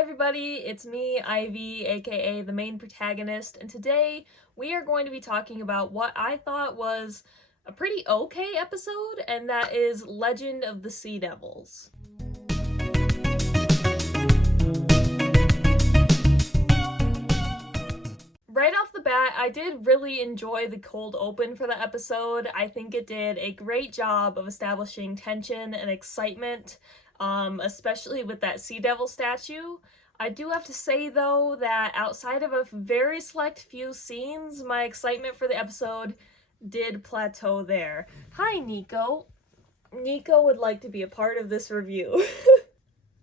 Hi everybody, it's me, Ivy, aka the main protagonist, and today we are going to be talking about what I thought was a pretty okay episode, and that is Legend of the Sea Devils. Right off the bat, I did really enjoy the cold open for the episode. I think it did a great job of establishing tension and excitement, especially with that sea devil statue. I do have to say, though, that outside of a very select few scenes, my excitement for the episode did plateau there. Hi, Nico. Nico would like to be a part of this review.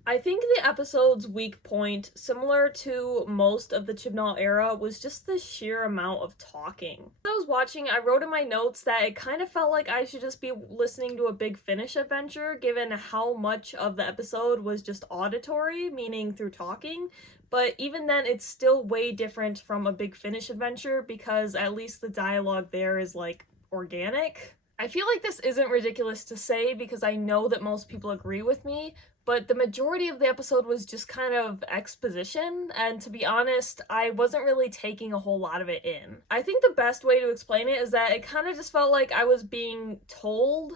I think the episode's weak point, similar to most of the Chibnall era, was just the sheer amount of talking. As I was watching, I wrote in my notes that it kind of felt like I should just be listening to a Big Finish adventure, given how much of the episode was just auditory, meaning through talking. But even then, it's still way different from a Big Finish adventure, because at least the dialogue there is, like, organic. I feel like this isn't ridiculous to say because I know that most people agree with me, but the majority of the episode was just kind of exposition, and to be honest, I wasn't really taking a whole lot of it in. I think the best way to explain it is that it kind of just felt like I was being told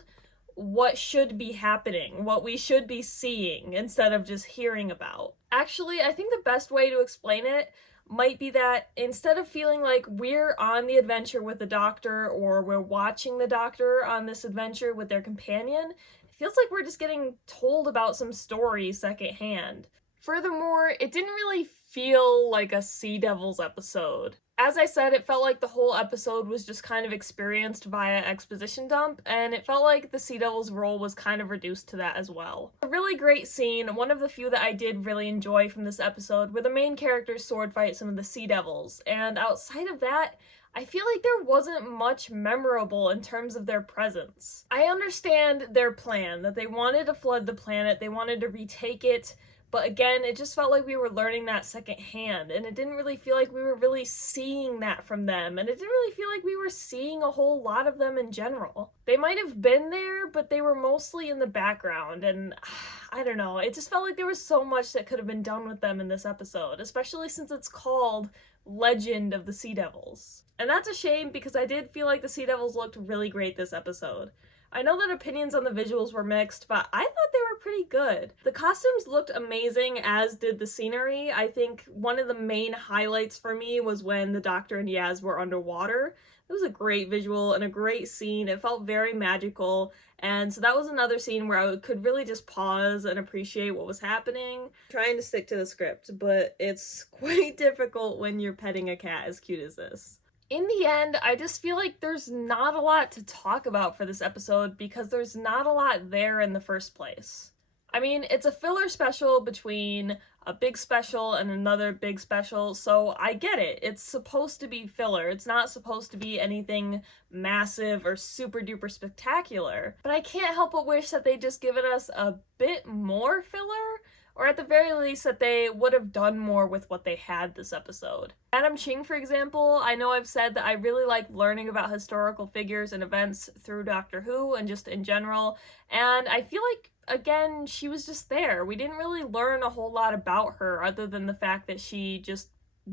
what should be happening, what we should be seeing, instead of just hearing about. Actually, I think the best way to explain it might be that instead of feeling like we're on the adventure with the doctor or we're watching the doctor on this adventure with their companion, it feels like we're just getting told about some story secondhand. Furthermore, it didn't really feel like a Sea Devils episode. As I said, it felt like the whole episode was just kind of experienced via exposition dump, and it felt like the Sea Devils' role was kind of reduced to that as well. A really great scene, one of the few that I did really enjoy from this episode, where the main characters sword fight some of the Sea Devils, and outside of that, I feel like there wasn't much memorable in terms of their presence. I understand their plan, that they wanted to flood the planet, they wanted to retake it, but again, it just felt like we were learning that secondhand, and it didn't really feel like we were really seeing that from them, and it didn't really feel like we were seeing a whole lot of them in general. They might have been there, but they were mostly in the background, and I don't know, it just felt like there was so much that could have been done with them in this episode, especially since it's called Legend of the Sea Devils. And that's a shame because I did feel like the Sea Devils looked really great this episode. I know that opinions on the visuals were mixed, but I thought they were pretty good. The costumes looked amazing, as did the scenery. I think one of the main highlights for me was when the Doctor and Yaz were underwater. It was a great visual and a great scene. It felt very magical, and so that was another scene where I could really just pause and appreciate what was happening. I'm trying to stick to the script, but it's quite difficult when you're petting a cat as cute as this. In the end, I just feel like there's not a lot to talk about for this episode because there's not a lot there in the first place. I mean, it's a filler special between a big special and another big special, so I get it. It's supposed to be filler. It's not supposed to be anything massive or super duper spectacular. But I can't help but wish that they'd just given us a bit more filler, or at the very least that they would have done more with what they had this episode. Madam Ching, for example, I know I've said that I really like learning about historical figures and events through Doctor Who and just in general, and I feel like, again, she was just there. We didn't really learn a whole lot about her other than the fact that she just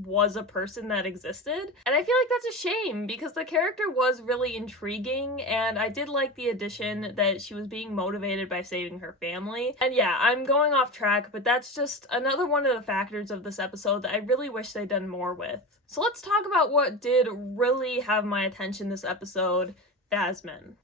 was a person that existed. And I feel like that's a shame because the character was really intriguing, and I did like the addition that she was being motivated by saving her family. And yeah, I'm going off track, but that's just another one of the factors of this episode that I really wish they'd done more with. So let's talk about what did really have my attention this episode: Thasmin.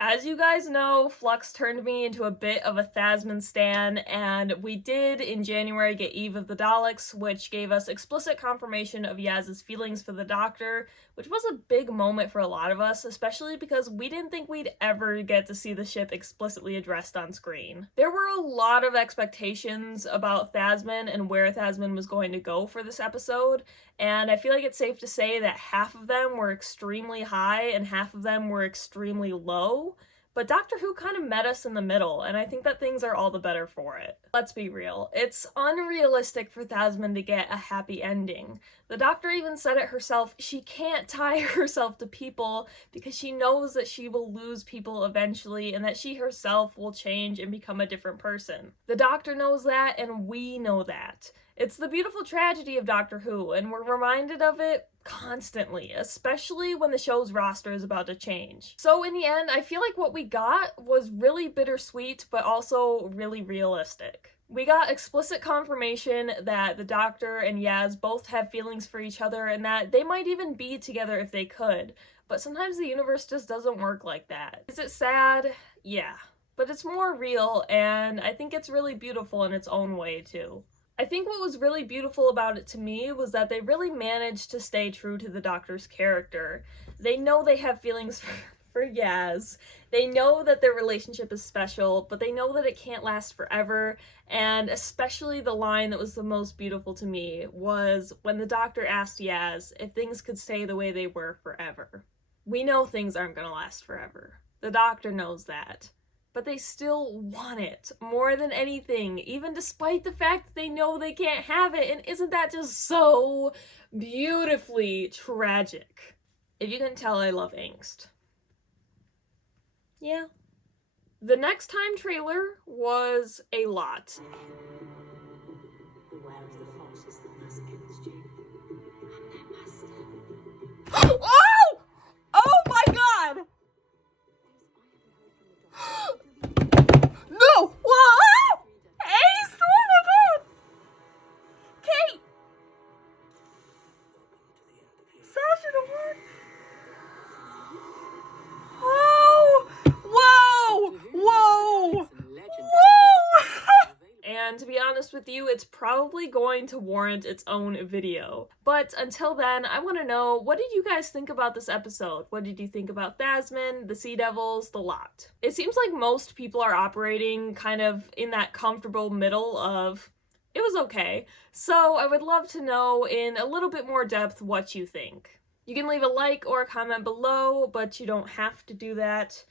As you guys know, Flux turned me into a bit of a Thasmin stan, and we did in January get Eve of the Daleks, which gave us explicit confirmation of Yaz's feelings for the Doctor, which was a big moment for a lot of us, especially because we didn't think we'd ever get to see the ship explicitly addressed on screen. There were a lot of expectations about Thasmin and where Thasmin was going to go for this episode, and I feel like it's safe to say that half of them were extremely high and half of them were extremely low. But Doctor Who kind of met us in the middle, and I think that things are all the better for it. Let's be real. It's unrealistic for Thasmin to get a happy ending. The Doctor even said it herself, she can't tie herself to people because she knows that she will lose people eventually and that she herself will change and become a different person. The Doctor knows that, and we know that. It's the beautiful tragedy of Doctor Who, and we're reminded of it constantly, especially when the show's roster is about to change. So in the end, I feel like what we got was really bittersweet, but also really realistic. We got explicit confirmation that the Doctor and Yaz both have feelings for each other and that they might even be together if they could, but sometimes the universe just doesn't work like that. Is it sad? Yeah. But it's more real, and I think it's really beautiful in its own way, too. I think what was really beautiful about it to me was that they really managed to stay true to the Doctor's character. They know they have feelings for Yaz. They know that their relationship is special, but they know that it can't last forever, and especially the line that was the most beautiful to me was when the Doctor asked Yaz if things could stay the way they were forever. We know things aren't gonna last forever. The Doctor knows that. But they still want it more than anything, even despite the fact that they know they can't have it. And isn't that just so beautifully tragic? If you can tell, I love angst. Yeah. The next time trailer was a lot. Beware of the forces that must against you. Oh! Oh my god! No! Whoa! Ace! Oh my god! Kate! Sasha, the word! Oh! Whoa! Whoa! Whoa! And to be honest with you, it's probably going to warrant its own video. But until then, I want to know, what did you guys think about this episode? What did you think about Thasmin, the Sea Devils, the lot? It seems like most people are operating kind of in that comfortable middle of, it was okay. So I would love to know in a little bit more depth what you think. You can leave a like or a comment below, but you don't have to do that.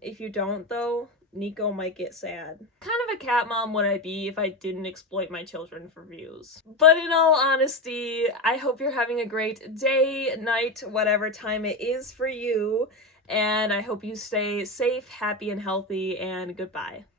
If you don't though, Nico might get sad. Kind of a cat mom would I be if I didn't exploit my children for views. But in all honesty, I hope you're having a great day, night, whatever time it is for you, and I hope you stay safe, happy, and healthy, and goodbye.